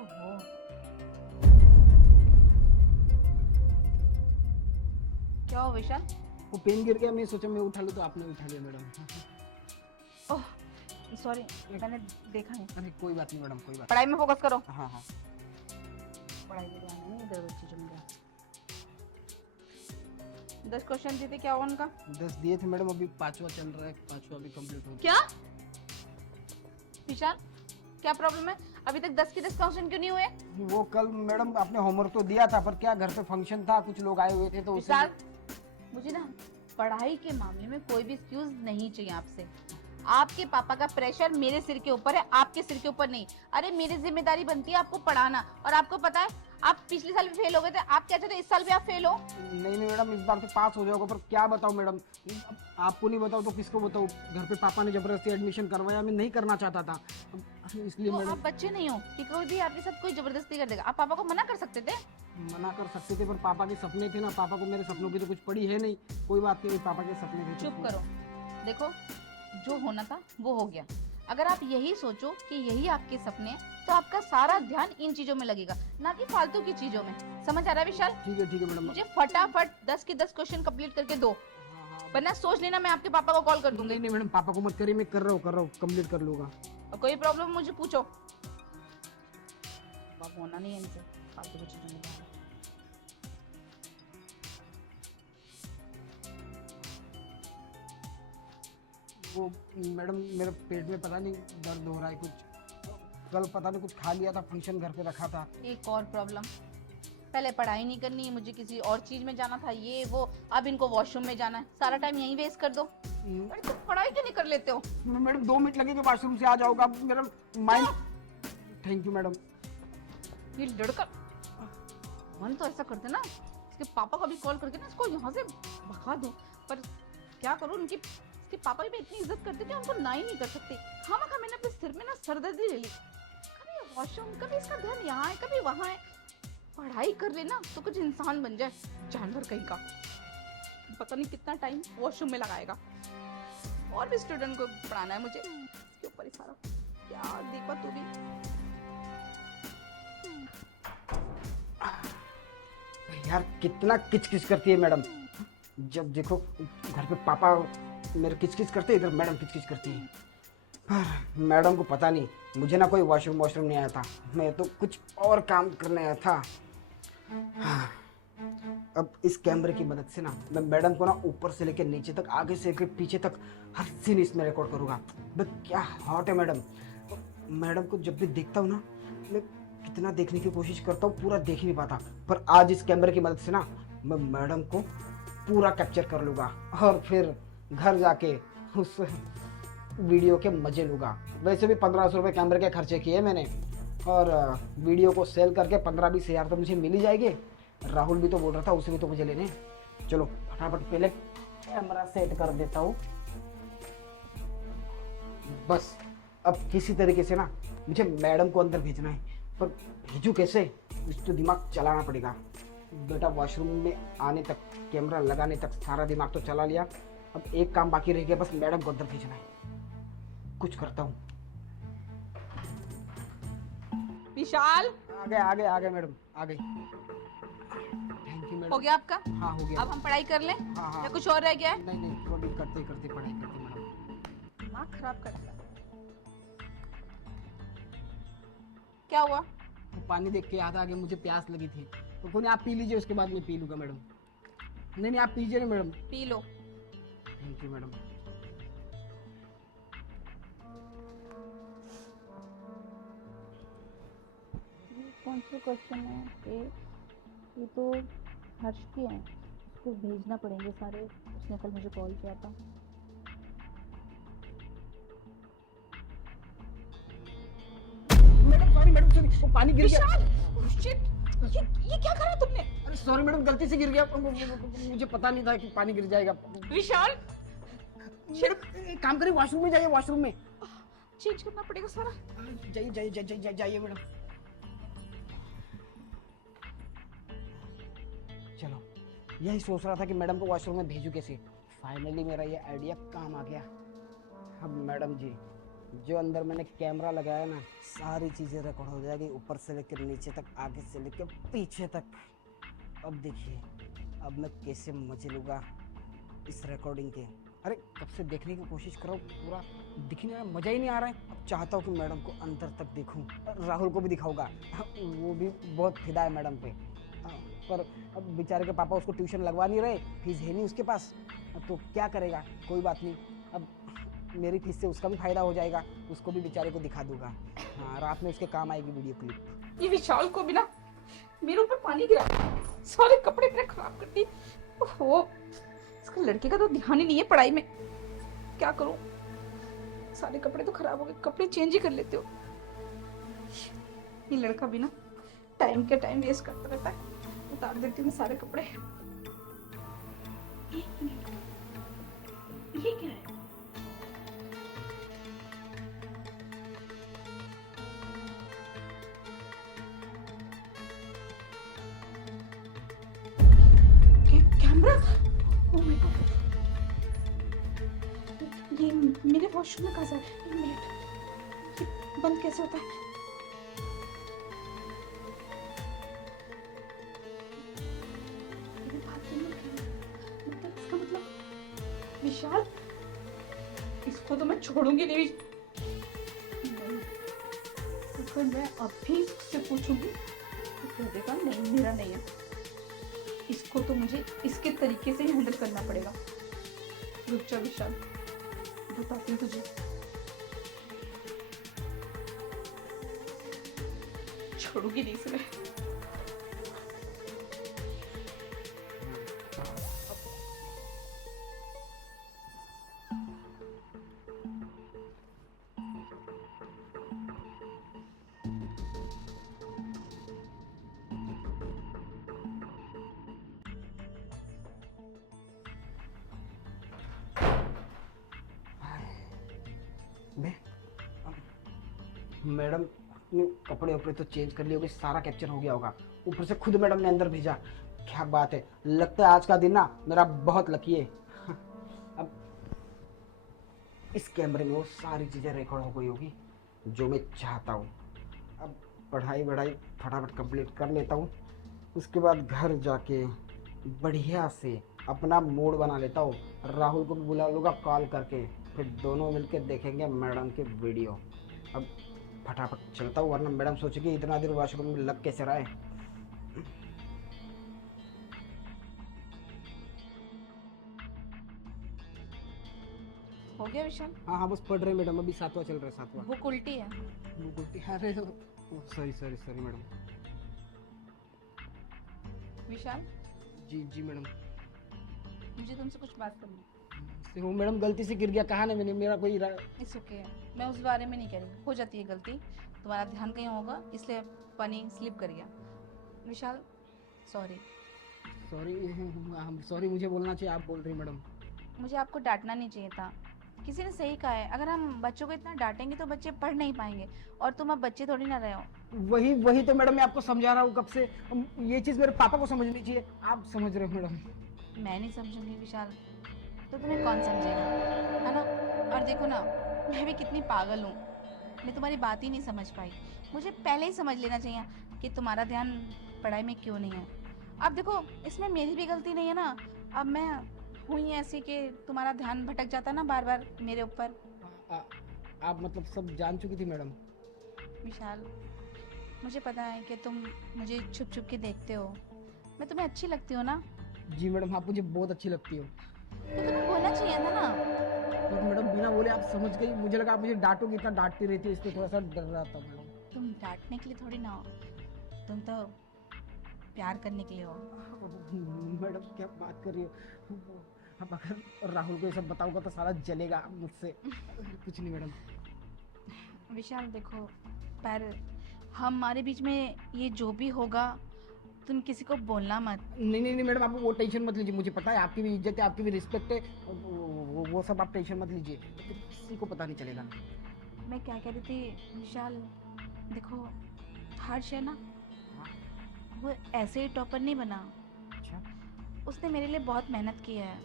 ओहो। क्या हो विशाल? वो पेन गिर गया, मैं सोचा मैं उठा लूँ तो आपने उठा लिया मैडम। ओह सॉरी, मैंने देखा नहीं। अरे कोई बात नहीं मैडम, कोई बात पढ़ाई में फोकस करो। नहीं। हाँ हाँ। पढ़ाई में ध्यान नहीं, इधर उधर चीजों में ध्यान। 10 क्वेश्चन दिए थे, क्या हुआ उनका? 10 दिए थे मैडम, अभी 5वां चल रहा है, 5वां अभी कंप्लीट हो गया। क्या विशाल, क्या प्रॉब्लम है? अभी तक 10 के 10 क्वेश्चन क्यों नहीं हुए? वो कल मैडम आपने होमवर्क तो दिया था, पर क्या घर पे फंक्शन था, कुछ लोग आए हुए थे तो उसे। विशाल, मुझे ना पढ़ाई के मामले में कोई भी एक्सक्यूज नहीं चाहिए आपसे। आपके पापा का प्रेशर मेरे सिर के ऊपर है, आपके सिर के ऊपर नहीं। अरे मेरी जिम्मेदारी बनती है आपको पढ़ाना, और आपको पता है आप पिछले साल भी फेल हो गए थे। आप क्या चाहते इस साल भी आप फेल हो? नहीं नहीं मैडम, इस बार तो पास हो जाओगे, पर क्या बताऊं मैडम, आपको नहीं बताऊं तो किसको बताऊं। घर पे पापा ने जबरदस्ती एडमिशन करवाया, मैं नहीं करना चाहता था, इसलिए तो मैडम। आप बच्चे नहीं हो कि कोई भी आपके साथ कोई जबरदस्ती कर देगा। आप पापा को मना कर सकते थे। मना कर सकते थे, पर पापा के सपने थे ना, पापा को मेरे सपनों की तो कुछ पड़ी है नहीं। कोई बात नहीं, पापा के सपने थे तो चुप करो। देखो, जो होना था वो हो गया। अगर आप यही सोचो कि यही आपके सपने हैं, तो आपका सारा ध्यान इन चीजों में लगेगा, ना कि फालतू की चीजों में। समझ आ रहा है विशाल? ठीक है मैडम। मुझे फटाफट 10 के 10 क्वेश्चन कंप्लीट करके दो, वरना सोच लेना मैं आपके पापा को कॉल कर दूंगी। नहीं नहीं मैडम, पापा को मत करिए, मैं कर रहा हूँ, कंप्लीट कर लूंगा। और कोई प्रॉब्लम मुझे पूछो। अब होना नहीं है इनसे फालतू की चीजों में ध्यान। वो मैडम मेरे पेट में पता नहीं दर्द हो रहा है कुछ, कल पता नहीं कुछ खा लिया था, फंक्शन घर पे रखा था। एक और प्रॉब्लम, पहले पढ़ाई नहीं करनी है, मुझे किसी और चीज में जाना था, ये वो, अब इनको वॉशरूम में जाना है। सारा टाइम यहीं वेस्ट कर दो। अरे तुम पढ़ाई क्यों नहीं कर लेते हो? मैडम 2 मिनट लगेंगे, वॉशरूम से आ जाऊंगा मेरा माइंड। Thank you madam. ये लड़का, मन तो ऐसा करते ना, इसके पापा को भी कॉल करके ना इसको यहाँ से भगा दो। पर क्या करूँ, उनकी इसके पापा भी इतनी इज्जत करते थे, उनको ना ही नहीं कर सकते। हाँ मखा, मैंने अपने सिर में ना सरदर्दी ले ली। कभी वॉशरूम, कभी इसका ध्यान यहाँ है, कभी वहाँ है। पढ़ाई कर लेना तो कुछ इंसान बन जाए, जानवर कहीं का। पता नहीं कितना टाइम वॉशरूम में लगाएगा। और भी स्टूडेंट को पढ़ाना है मुझे, इसके ऊपर ही सारा। क्या देखो तू भी। यार कितना किचकिच करती है मैडम, जब देखो घर पे पापा मेरे किचकिच करते, इधर मैडम किचकिच करती है। पर मैडम को पता नहीं, मुझे ना कोई वॉशरूम नहीं आया था, मैं तो कुछ और काम करने आया था। अब इस कैमरे की मदद से ना मैं मैडम को ना ऊपर से लेकर नीचे तक, आगे से लेकर पीछे तक हर सीन इसमें रिकॉर्ड करूंगा। मैं क्या हॉट है मैडम। मैडम को जब भी देखता हूँ ना, मैं कितना देखने की कोशिश करता हूँ, पूरा देख ही नहीं पाता। पर आज इस कैमरे की मदद से ना मैं मैडम को पूरा कैप्चर कर लूँगा, और फिर घर जाके उस वीडियो के मजे लूँगा। वैसे भी 1500 रुपये कैमरे के खर्चे किए मैंने, और वीडियो को सेल करके 15-20 हज़ार तो मुझे मिल ही जाएंगे। राहुल भी तो बोल रहा था, उसे भी तो मुझे लेने। चलो फटाफट पहले कैमरा सेट कर देता हूँ। बस अब किसी तरीके से ना मुझे मैडम को अंदर भेजना है, पर भेजूँ कैसे, कुछ तो दिमाग चलाना पड़ेगा। बेटा वॉशरूम में आने तक, कैमरा लगाने तक सारा दिमाग तो चला लिया, अब एक काम बाकी रह गया, बस मैडम को अंदर भेजना है। कुछ करता हूँ। विशाल, आ गए मैडम, आ गई। Thank you madam. हो गया आपका? हाँ हो गया। अब हम पढ़ाई कर लें हाँ। या कुछ और रह गया है? नहीं थोड़ी करते करते पढ़ाई करते मैडम। दिमाग खराब करता है। क्या हुआ? वो पानी देख के याद आ गया, मुझे प्यास लगी थी, तो कोई नहीं, आप पी लीजिए, उसके बाद मैं पी लूँगा मैडम। नहीं आप पीजिए ना madam. P low. Thank you madam. कौन से क्वेश्चन है ये तो हर्ष के हैं, उसको भेजना पड़ेंगे सारे। उसने कल मुझे कॉल किया था। मैडम सॉरी मैडम, सॉरी, वो पानी गिर गया। विशाल, शिट, ये क्या करा तुमने? अरे सॉरी मैडम, गलती से गिर गया, मुझे पता नहीं था कि पानी गिर जाएगा। विशाल, मैडम एक काम करिए, वॉशरूम में जाइए, वॉशरूम में चेंज करना पड़ेगा सारा। जाइए मैडम। चलो यही सोच रहा था कि मैडम को वॉशरूम में भेजूं कैसे। फाइनली मेरा ये आइडिया काम आ गया। अब मैडम जी जो अंदर मैंने कैमरा लगाया ना, सारी चीज़ें रिकॉर्ड हो जाएगी, ऊपर से लेकर नीचे तक, आगे से लेकर पीछे तक। अब देखिए, अब मैं कैसे मजे लूँगा इस रिकॉर्डिंग के। अरे कब से देखने की कोशिश करो, पूरा दिखने में मज़ा ही नहीं आ रहा है। अब चाहता हूँ कि मैडम को अंदर तक देखूँ, राहुल को भी दिखाऊंगा, वो भी बहुत फिदा है मैडम पे। पर अब बेचारे के पापा उसको ट्यूशन लगवा नहीं रहे, फीस है नहीं उसके पास, तो क्या करेगा। कोई बात नहीं, अब मेरी फीस से उसका भी फायदा हो जाएगा, उसको भी बेचारे को दिखा दूंगा। हाँ, रात में उसके काम आएगी वीडियो क्लिप। ये विशाल को भी ना मेरे ऊपर पानी गिरा, सारे कपड़े मेरे खराब कर दी। ओहो, इसका लड़के का तो ध्यान ही नहीं है पढ़ाई में। क्या करूं, सारे कपड़े तो खराब हो गए, कपड़े चेंज ही कर लेते हो। ये लड़का भी ना टाइम के टाइम वेस्ट करता रहता है। उतार देती हूँ सारे कपड़े। एक मिनट, ये क्या है? कैमरा, ओह माय गॉड, ये मेरे वॉशरूम में कहाँ से? एक मिनट, ये बंद कैसे होता है? मेरे बाथरूम में मतलब इसका मतलब विशाल, इसको तो मैं छोड़ूंगी नहीं। अगर मैं अभी से पूछूंगी तो कह देगा नहीं मेरा नहीं है। इसको तो मुझे इसके तरीके से ही हैंडल करना पड़ेगा। रुक जा विशाल, बताती हूँ तुझे। छोड़ूंगी नहीं इसे मैं। मैडम ने कपड़े वपड़े तो चेंज कर लिए होंगे, सारा कैप्चर हो गया होगा, ऊपर से खुद मैडम ने अंदर भेजा। क्या बात है, लगता है आज का दिन ना मेरा बहुत लकी है। अब इस कैमरे में वो सारी चीज़ें रिकॉर्ड हो गई होगी जो मैं चाहता हूँ। अब पढ़ाई वढ़ाई फटाफट कंप्लीट कर लेता हूँ, उसके बाद घर जाके बढ़िया से अपना मूड बना लेता हूँ, राहुल को भी बुला लूँगा कॉल करके, फिर दोनों मिलके देखेंगे मैडम की वीडियो। अब फटाफट चलता हूँ, वरना मैडम सोचेगी इतना देर वॉशरूम में लग कैसे रहा है। हो गया विशाल? हाँ हाँ, बस पढ़ रहे मैडम, अभी सातवां चल रहा है, सातवां। बुक उल्टी है। वो गुड्डी, अरे सॉरी सॉरी सॉरी मैडम। विशाल, जी जी मैडम। मुझे तुमसे कुछ बात करनी है। से वो मैडम गलती से गिर गया, कहा ना मैंने, मेरा कोई इट्स ओके, मैं उस बारे में नहीं कह रही, हो जाती है गलती, तुम्हारा ध्यान कहीं होगा इसलिए पानी स्लिप कर गया। विशाल सॉरी। सॉरी, सॉरी मुझे बोलना चाहिए, आप बोल रही मैडम। मुझे आपको डांटना नहीं चाहिए था। किसी ने सही कहा है, अगर हम बच्चों को इतना डांटेंगे तो बच्चे पढ़ नहीं पाएंगे, और तुम अब बच्चे थोड़ी ना रहे हो। वही वही तो मैडम मैं आपको समझा रहा हूँ कब से, ये चीज़ मेरे पापा को समझनी चाहिए, आप समझ रहे हो मैडम। मैं नहीं समझूंगी विशाल, तो तुम्हें कौन समझेगा, है ना? और देखो ना, मैं भी कितनी पागल हूँ, मैं तुम्हारी बात ही नहीं समझ पाई। मुझे पहले ही समझ लेना चाहिए कि तुम्हारा ध्यान पढ़ाई में क्यों नहीं है। अब देखो, इसमें मेरी भी गलती नहीं है ना। अब मैं हुई ऐसी कि तुम्हारा ध्यान भटक जाता ना बार बार मेरे ऊपर। आप मतलब सब जान चुकी थी मैडम? विशाल, मुझे पता है कि तुम मुझे छुप छुप के देखते हो, मैं तुम्हें अच्छी लगती हूँ ना। जी मैडम, आप मुझे बहुत अच्छी लगती हो। तो तुम्हें बोलना चाहिए था ना। पर मैडम बिना बोले आप समझ गई, मुझे लगा आप मुझे डांटोगे, इतना डांटती रहती है, इसलिए थोड़ा सा डर रहा था मैडम। तुम डांटने के लिए थोड़ी ना हो, तुम तो प्यार करने के लिए हो। मैडम क्या बात कर रही हो? अब अगर राहुल को ये सब बताऊंगा तो सारा जलेगा मुझसे। कुछ नहीं मैडम। विशाल देखो, पर हमारे बीच में ये जो भी होगा तुम किसी को बोलना मत। नहीं नहीं नहीं मैडम, आप वो टेंशन मत लीजिए, मुझे पता है आपकी भी इज्जत है, आपकी भी रिस्पेक्ट है, वो सब आप टेंशन मत लीजिए, तो किसी को पता नहीं चलेगा। मैं क्या कह रही थी विशाल, देखो हर्ष है ना, वो ऐसे ही टॉपर नहीं बना। अच्छा। उसने मेरे लिए बहुत मेहनत की है,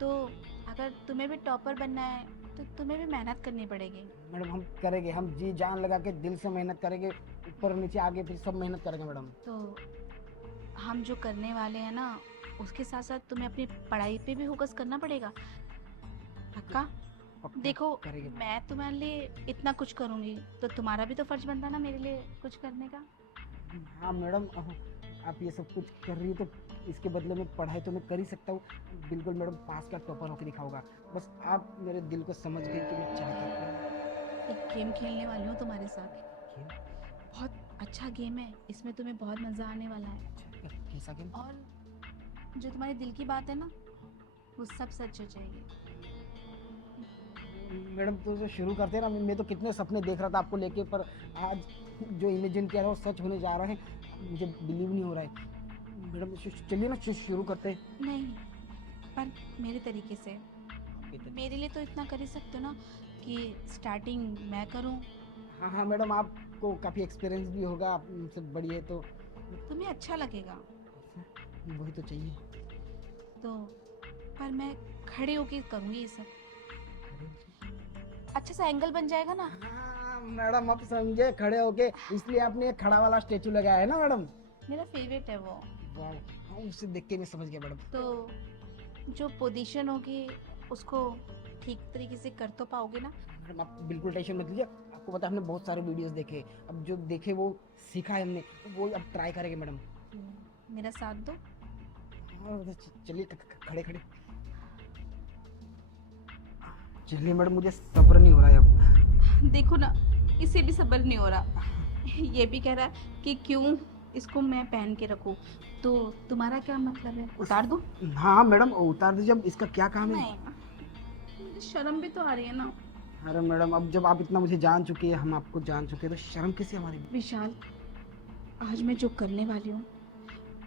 तो अगर तुम्हें भी टॉपर बनना है तो तुम्हें भी मेहनत करनी पड़ेगी। मैडम हम करेंगे, हम जी जान लगा के दिल से मेहनत करेंगे, ऊपर नीचे आगे फिर सब मेहनत करेंगे मैडम। तो हम जो करने वाले हैं ना, उसके साथ साथ तुम्हें अपनी पढ़ाई पे भी फोकस करना पड़ेगा। पक्का? पक्का देखो, करेंगे। मैं तुम्हारे लिए इतना कुछ करूँगी तो तुम्हारा भी तो फर्ज बनता है ना मेरे लिए कुछ करने का। हाँ मैडम, आप ये सब कुछ कर रही हो तो इसके बदले में पढ़ाई तो मैं कर ही सकता हूँ। बिल्कुल मैडम, पास का टॉपर होकर दिखाऊंगा। बस आप मेरे दिल को समझ गई कि मैं चाहता क्या। एक गेम खेलने वाली हूँ तुम्हारे साथ। गेम? बहुत अच्छा गेम है, इसमें तुम्हें बहुत मज़ा आने वाला है। अच्छा, कैसा गेम? और जो तुम्हारे दिल की बात है ना, वो सब सच हो जाएगी। मैडम तो शुरू करते हैं ना। मैं तो कितने सपने देख रहा था आपको लेके, पर आज जो इमेजिन किया था वो सच होने जा रहा है। मुझे बिलीव नहीं हो रहा है। मैडम चलिए ना, शुरू करते हैं। नहीं, पर मेरे तरीके से। मेरे लिए तो इतना कर ही सकते हो ना कि स्टार्टिंग मैं करूं। हाँ हाँ मैडम, आपको काफ़ी एक्सपीरियंस भी होगा, आप मुझसे बड़ी है तो तुम्हें अच्छा लगेगा वही तो चाहिए। तो। पर मैं खड़े होके करूंगी ये सब। अच्छा सा एंगल बन जाएगा ना। हाँ मैडम, आप समझे, खड़े होके, इसलिए आपने एक खड़ा वाला स्टेचू लगाया है ना मैडम। मेरा फेवरेट है वो। वाह, हाँ, उसे देख के मैं समझ गया मैडम। तो जो पोजीशन होगी उसको ठीक तरीके से कर तो पाओगे ना? मैडम आप बिल्कुल टेंशन मत लीजिए। आपको पता है हमने बहुत सारे वीडियोस देखे, अब जो देखे वो सीखा है हमने, वो अब ट्राई करेंगे मैडम। मेरा साथ दो। हाँ, चलिए खड़े खड़े। चलिए मैडम, मुझे सब्र नहीं हो रहा है अब। देखो ना, इसे भी सब्र नहीं हो रहा। ये भी कह रहा है कि क्यों इसको मैं पहन के रखूं। तो तुम्हारा क्या मतलब है, उतार दूं? हाँ मैडम उतार दीजिए, अब इसका क्या काम है? नहीं, मुझे शर्म भी तो आ रही है ना। अरे मैडम, अब जब आप इतना मुझे जान चुकी है, हम आपको जान चुके हैं, तो शर्म किसे हमारी? विशाल, आज मैं जो करने वाली हूँ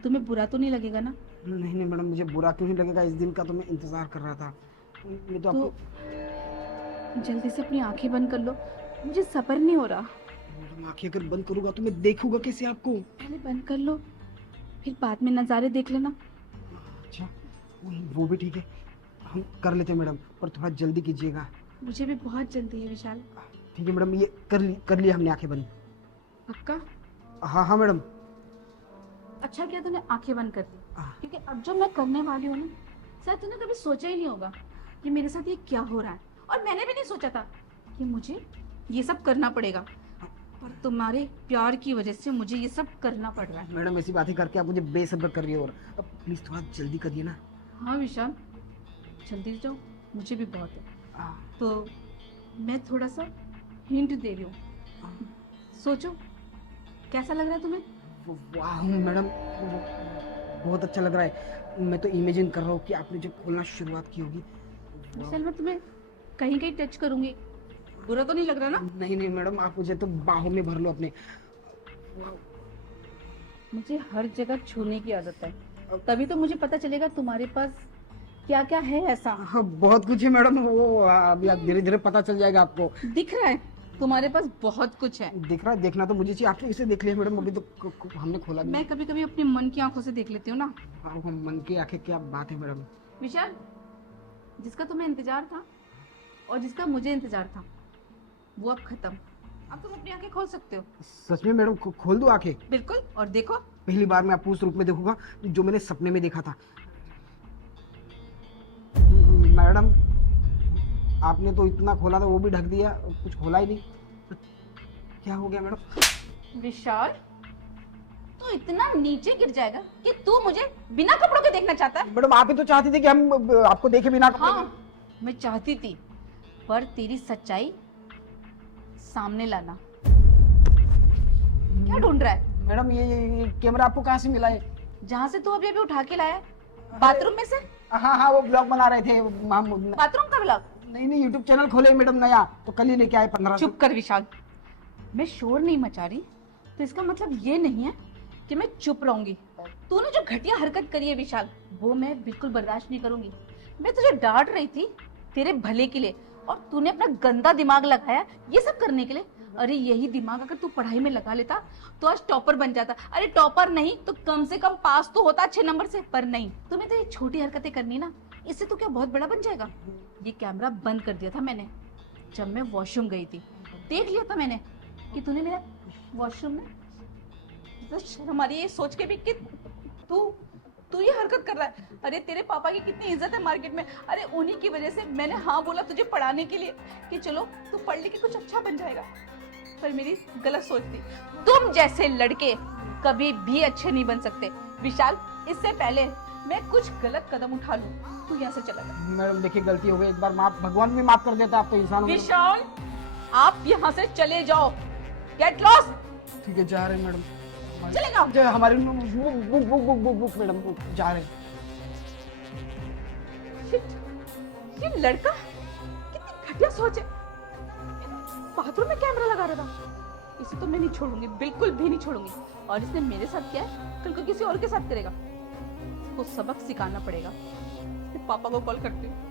तुम्हें बुरा तो नहीं लगेगा ना? नहीं नहीं मैडम, मुझे बुरा क्यों नहीं लगेगा, इस दिन का तो मैं इंतजार कर रहा था। मैं तो आपको जल्दी से अपनी आंखें बंद कर लो, मुझे सब्र नहीं हो रहा। मैडम आंखें अगर बंद करूंगा तो मैं देखूंगा कैसे आपको? पहले बंद कर लो, फिर बाद में नज़ारे देख लेना। अच्छा, वो भी ठीक है, हम कर लेते हैं मैडम, पर थोड़ा जल्दी कीजिएगा। मुझे भी बहुत जल्दी है विशाल। ठीक है मैडम, ये कर लिया हमने आंखें बंद। पक्का? हाँ हाँ मैडम। अच्छा किया तूने आंखें बंद कर दी, हाँ। क्योंकि अब जो मैं करने वाली हूँ ना, शायद तूने कभी सोचा ही नहीं होगा कि मेरे साथ ये क्या हो रहा है। और मैंने भी नहीं सोचा था कि मुझे ये सब करना पड़ेगा, पर तुम्हारे प्यार की वजह से मुझे ये सब करना पड़ रहा है। मैडम ऐसी बातें करके आप मुझे बेसब्र कर रही हो, और अब प्लीज थोड़ा जल्दी करिए ना। हाँ विशाल, जल्दी जाओ, मुझे भी बहुत है। तो मैं थोड़ा सा हिंट दे रही हूँ, सोचो कैसा लग रहा है तुम्हें? वाह मैडम, बहुत अच्छा लग रहा है। मैं तो इमेजिन कर रहा हूँ कि आपने जब खोलना शुरुआत की होगी। विशाल, मैं तुम्हें कहीं कहीं टच करूंगी, बुरा तो नहीं लग रहा ना? नहीं नहीं मैडम, आप मुझे तो बाहों में भर लो अपने। मुझे हर जगह छूने की आदत है, तभी तो मुझे पता चलेगा तुम्हारे पास क्या क्या है ऐसा। हाँ, बहुत कुछ है मैडम, वो अभी धीरे धीरे पता चल जाएगा आपको। दिख रहा है तुम्हारे पास बहुत कुछ है। दिख रहा है, देखना तो मुझे चाहिए, आपने इसे देख लिया मैडम, अभी तो हमने खोला भी। मैं कभी कभी अपने मन की आंखों से देख लेती हूँ ना। हाँ, वो मन की आंखें, क्या बात है मैडम। विशाल, जिसका तुम्हें इंतजार था और जिसका मुझे इंतजार था, वो अब खत्म। अब तुम अपनी आंखें खोल सकते हो। सच में मैडम, खोल दो आंखें? बिल्कुल, और देखो। पहली बार मैं आपको उस रूप में देखूंगा जो मैंने सपने में देखा था। मैडम आपने तो इतना खोला था, वो भी ढक दिया, कुछ खोला ही नहीं। क्या हो गया मैडम? विशाल, तू इतना नीचे गिर जाएगा कि तू मुझे बिना कपड़ों के देखना चाहता है? मैडम आप ही तो चाहती थी कि हम आपको देखे बिना कपड़े के। हाँ, मैं चाहती थी, पर तेरी सच्चाई सामने लाना। क्या ढूंढ रहा है? मैडम ये कैमरा आपको कहाँ से मिला है? जहाँ से तू अभी अभी उठा के लाया, बाथरूम में से। हाँ हाँ, वो ब्लॉग बना रहे थे हम। बाथरूम का ब्लॉग? नहीं यूट्यूब चैनल खोले मैडम नया, तो कल ही लेके आए 15। चुप कर विशाल, मैं शोर नहीं मचा रही तो इसका मतलब ये नहीं है कि मैं चुप रहूंगी। तूने जो घटिया हरकत करी है विशाल, वो मैं बिल्कुल बर्दाश्त नहीं करूंगी। मैं तुझे डांट रही थी तेरे भले के लिए, और तूने अपना गंदा दिमाग लगाया ये सब करने के लिए। अरे यही दिमाग अगर तू पढ़ाई में लगा लेता तो आज टॉपर बन जाता। अरे टॉपर नहीं तो कम से कम पास तो होता अच्छे नंबर से, पर नहीं। तुम्हें तो ये छोटी हरकतें करनी ना, इससे तो क्या बहुत बड़ा बन जाएगा। ये कैमरा बंद कर दिया था मैंने जब मैं वॉशरूम गई थी। देख लिया था मैंने कि तूने मेरा वॉशरूम में, तो शर्म आ रही है ये सोच के भी कि तू ये हरकत कर रहा है। अरे तेरे पापा की कितनी इज्जत है मार्केट में। अरे उन्हीं की वजह से मैंने हाँ बोला तुझे पढ़ाने के लिए कि चलो तू पढ़ ले के कुछ अच्छा बन जाएगा, पर मेरी गलत सोच थी। तुम जैसे लड़के कभी भी अच्छे नहीं बन सकते विशाल। इससे पहले मैं कुछ गलत कदम उठा लूं तू यहाँ से चला जा। मैडम देखिए गलती हो गई, एक बार माफ, भगवान भी माफ कर देता, आप तो इंसान हो। विशाल आप यहाँ से चले जाओ, गेट लॉस्ट। ठीक है जा रहे हैं मैडम, चलेगा जो हमारे बुक मैडम जा रहे हैं। ये लड़का कितनी घटिया सोच है, बाथरूम में कैमरा लगा रहा था। इसे तो मैं नहीं छोड़ूंगी, बिल्कुल भी नहीं छोड़ूंगी। और इसने मेरे साथ किया है, कल को किसी और के साथ करेगा। इसको सबक सिखाना पड़ेगा। पापा को कॉल करती हूँ।